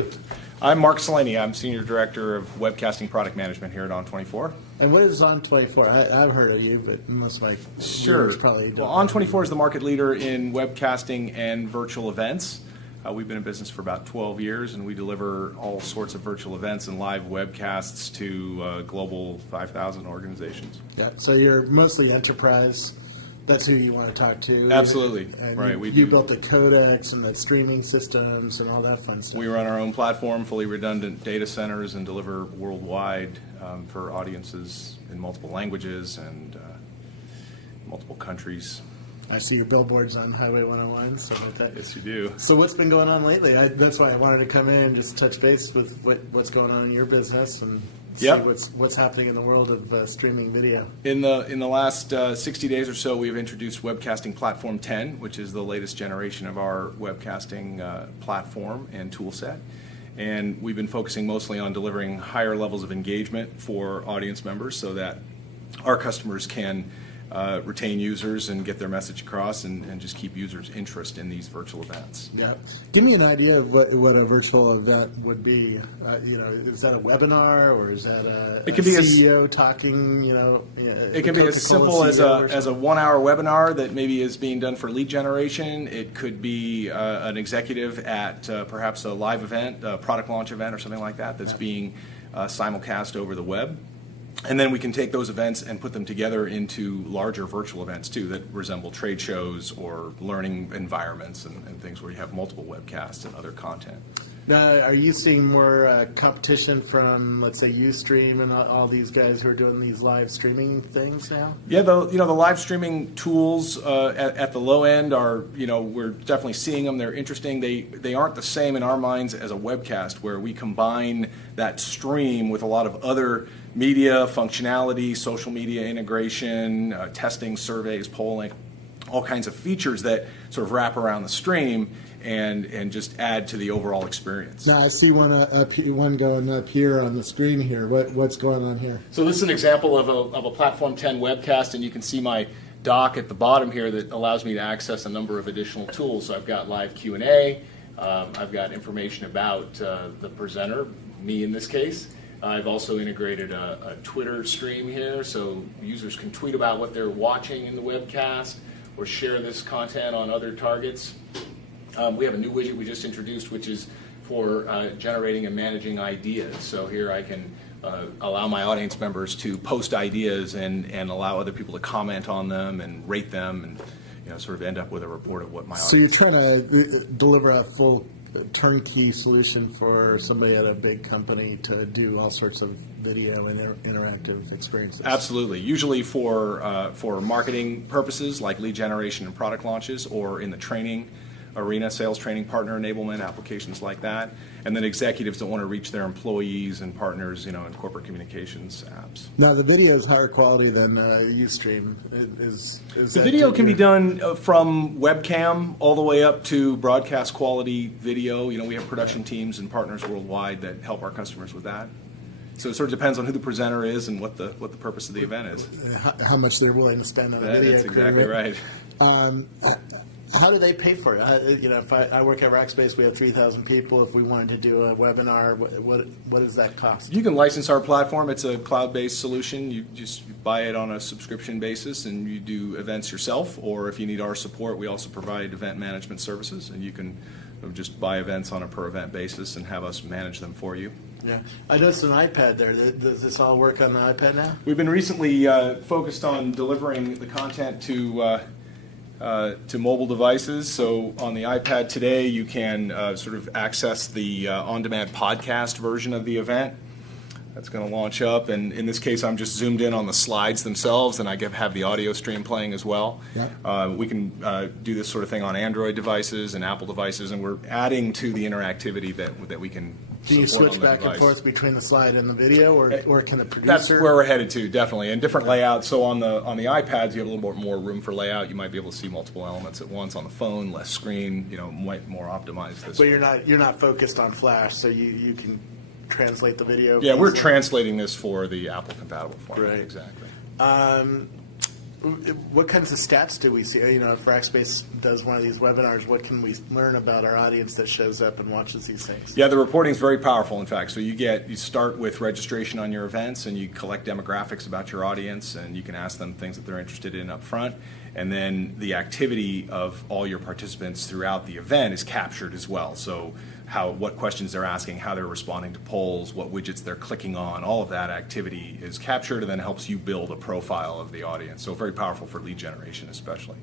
you? I'm Mark Salini. I'm Senior Director of Webcasting Product Management here at On24. And what is On24? I've heard of you, but most of my viewers probably don't. Well, On24 is the market leader in webcasting and virtual events. We've been in business for about 12 years, and we deliver all sorts of virtual events and live webcasts to global 5,000 organizations. Yeah, so you're mostly enterprise. That's who you want to talk to. Absolutely. And right. You built the codecs and the streaming systems and all that fun stuff. We run our own platform, fully redundant data centers, and deliver worldwide for audiences in multiple languages and multiple countries. I see your billboards on Highway 101. So that. Yes, you do. So what's been going on lately? That's why I wanted to come in and just touch base with what's going on in your business and see what's happening in the world of streaming video. In the last 60 days or so, we've introduced Webcasting Platform 10, which is the latest generation of our webcasting platform and tool set. And we've been focusing mostly on delivering higher levels of engagement for audience members so that our customers can retain users and get their message across and just keep users' interest in these virtual events. Yeah. Give me an idea of what a virtual event would be. Is that a webinar or is that a CEO talking, It can be as simple as a 1 hour webinar that maybe is being done for lead generation. It could be an executive at perhaps a live event, a product launch event or something like that that's being simulcast over the web. And then we can take those events and put them together into larger virtual events, too, that resemble trade shows or learning environments and things where you have multiple webcasts and other content. Now, are you seeing more competition from, let's say, Ustream and all these guys who are doing these live streaming things now? Yeah, the live streaming tools at the low end are, we're definitely seeing them. They're interesting. They aren't the same in our minds as a webcast, where we combine that stream with a lot of other media functionality, social media integration, testing, surveys, polling, all kinds of features that sort of wrap around the stream and just add to the overall experience. Now I see one going up here on the screen here. What's going on here? So this is an example of a Platform 10 webcast, and you can see my dock at the bottom here that allows me to access a number of additional tools. So I've got live Q&A, I've got information about the presenter, me in this case. I've also integrated a Twitter stream here, so users can tweet about what they're watching in the webcast or share this content on other targets. We have a new widget we just introduced, which is for generating and managing ideas. So here I can allow my audience members to post ideas and allow other people to comment on them and rate them and sort of end up with a report of what my audience. So you're trying to deliver a full turnkey solution for somebody at a big company to do all sorts of video and interactive experiences. Absolutely. Usually for marketing purposes like lead generation and product launches, or in the training arena, sales training, partner enablement, applications like that. And then executives that want to reach their employees and partners, in corporate communications apps. Now the video is higher quality than Ustream. The video can be done from webcam all the way up to broadcast quality video. We have production teams and partners worldwide that help our customers with that. So it sort of depends on who the presenter is and what the purpose of the event is. How much they're willing to spend on a video. That's exactly right. How do they pay for it? If I work at Rackspace, we have 3,000 people. If we wanted to do a webinar, what does that cost? You can license our platform. It's a cloud-based solution. You just buy it on a subscription basis, and you do events yourself. Or if you need our support, we also provide event management services, and you can just buy events on a per-event basis and have us manage them for you. Yeah, I noticed an iPad there. Does this all work on the iPad now? We've been recently focused on delivering the content to mobile devices. So on the iPad today, you can sort of access the on-demand podcast version of the event. That's going to launch up, and in this case, I'm just zoomed in on the slides themselves, and I have the audio stream playing as well. Yeah. We can do this sort of thing on Android devices and Apple devices, and we're adding to the interactivity that we can. Do you switch back and forth between the slide and the video, or can the producer? That's where we're headed to, definitely, and different layouts. So on the iPads, you have a little bit more room for layout. You might be able to see multiple elements at once. On the phone, less screen. Might more optimized this. But you're not focused on Flash, so you can translate the video. Yeah, we're translating this for the Apple compatible format. Right. Exactly. What kinds of stats do we see? If Rackspace does one of these webinars, what can we learn about our audience that shows up and watches these things? Yeah, the reporting is very powerful, in fact. So you start with registration on your events, and you collect demographics about your audience, and you can ask them things that they're interested in up front. And then the activity of all your participants throughout the event is captured as well. So what questions they're asking, how they're responding to polls, what widgets they're clicking on, all of that activity is captured and then helps you build a profile of the audience. So very powerful for lead generation especially.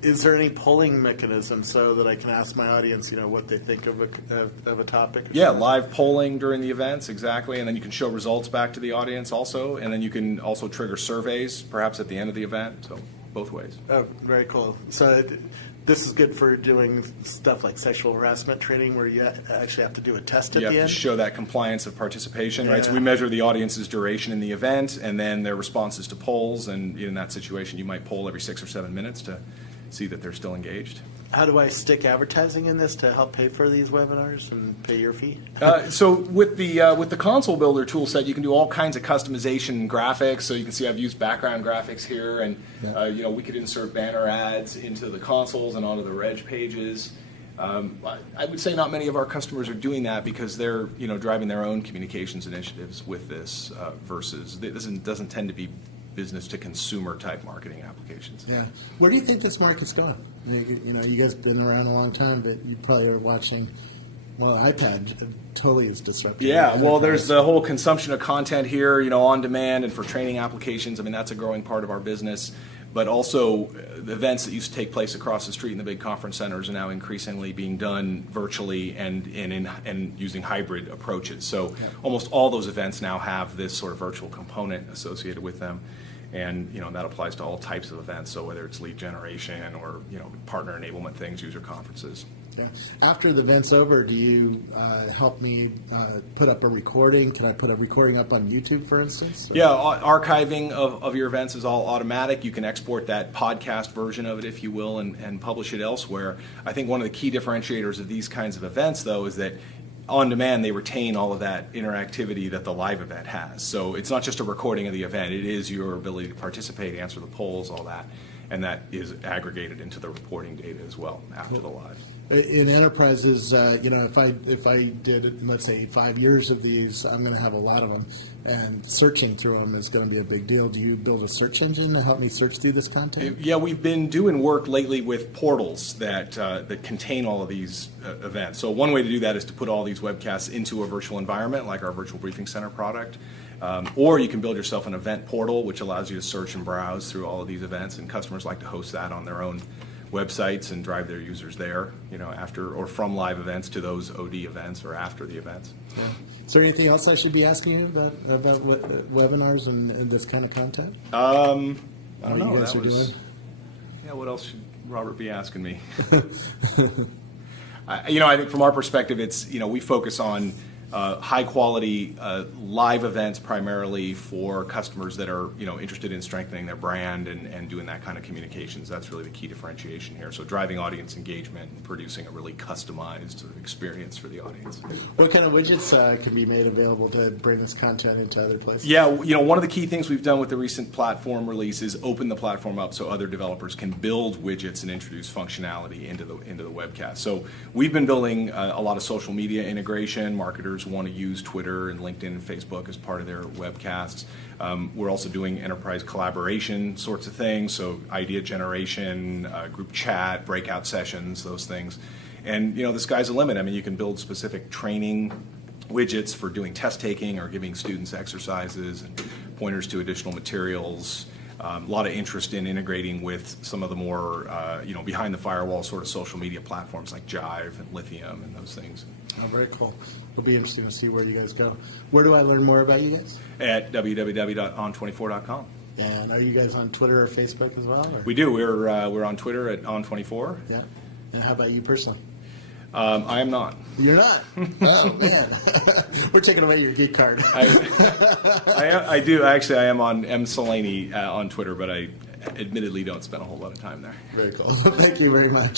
Is there any polling mechanism so that I can ask my audience, what they think of a topic? Yeah, live polling during the events, exactly. And then you can show results back to the audience also. And then you can also trigger surveys, perhaps at the end of the event. So both ways. Oh, very cool. So this is good for doing stuff like sexual harassment training where you actually have to do a test at the end? You have to show that compliance of participation, right? So we measure the audience's duration in the event and then their responses to polls. And in that situation, you might poll every 6 or 7 minutes to see that they're still engaged. How do I stick advertising in this to help pay for these webinars and pay your fee? So with the console builder tool set, you can do all kinds of customization and graphics. So you can see I've used background graphics here, and we could insert banner ads into the consoles and onto the reg pages. I would say not many of our customers are doing that because they're driving their own communications initiatives with this versus this doesn't tend to be business to consumer type marketing applications. Yeah. Where do you think this market's going? You guys have been around a long time, but you probably are watching, iPad totally is disrupting. Yeah, well, there's the whole consumption of content here, on demand and for training applications. I mean, that's a growing part of our business. But also, the events that used to take place across the street in the big conference centers are now increasingly being done virtually and using hybrid approaches. So almost all those events now have this sort of virtual component associated with them. And that applies to all types of events. So whether it's lead generation or partner enablement things, user conferences. Yeah. After the event's over, do you help me put up a recording? Can I put a recording up on YouTube, for instance? Or? Yeah, archiving of your events is all automatic. You can export that podcast version of it, if you will, and publish it elsewhere. I think one of the key differentiators of these kinds of events, though, is that on demand, they retain all of that interactivity that the live event has. So it's not just a recording of the event. It is your ability to participate, answer the polls, all that. And that is aggregated into the reporting data as well after the live. In enterprises, if I did, let's say, 5 years of these, I'm going to have a lot of them, and searching through them is going to be a big deal. Do you build a search engine to help me search through this content? Yeah, we've been doing work lately with portals that contain all of these events. So one way to do that is to put all these webcasts into a virtual environment, like our Virtual Briefing Center product. Or you can build yourself an event portal, which allows you to search and browse through all of these events, and customers like to host that on their own websites and drive their users there, after or from live events to those OD events or after the events. Yeah. Is there anything else I should be asking you about webinars and this kind of content? I don't know. What you guys are doing? Yeah, what else should Robert be asking me? I think from our perspective, it's we focus on high quality live events primarily for customers that are interested in strengthening their brand and doing that kind of communications. That's really the key differentiation here. So driving audience engagement and producing a really customized sort of experience for the audience. What kind of widgets can be made available to bring this content into other places? Yeah, one of the key things we've done with the recent platform release is open the platform up so other developers can build widgets and introduce functionality into the webcast. So we've been building a lot of social media integration. Marketers want to use Twitter and LinkedIn and Facebook as part of their webcasts. We're also doing enterprise collaboration sorts of things, so idea generation, group chat, breakout sessions, those things. And the sky's the limit. I mean, you can build specific training widgets for doing test taking or giving students exercises and pointers to additional materials. A lot of interest in integrating with some of the more, behind the firewall sort of social media platforms like Jive and Lithium and those things. Oh, very cool. It'll be interesting to see where you guys go. Where do I learn more about you guys? At www.on24.com. And are you guys on Twitter or Facebook as well? Or? We do. We're on Twitter at On24. Yeah. And how about you personally? I am not. You're not? Oh, man. We're taking away your geek card. I do. Actually, I am on M. Salaney on Twitter, but I admittedly don't spend a whole lot of time there. Very cool. Thank you very much.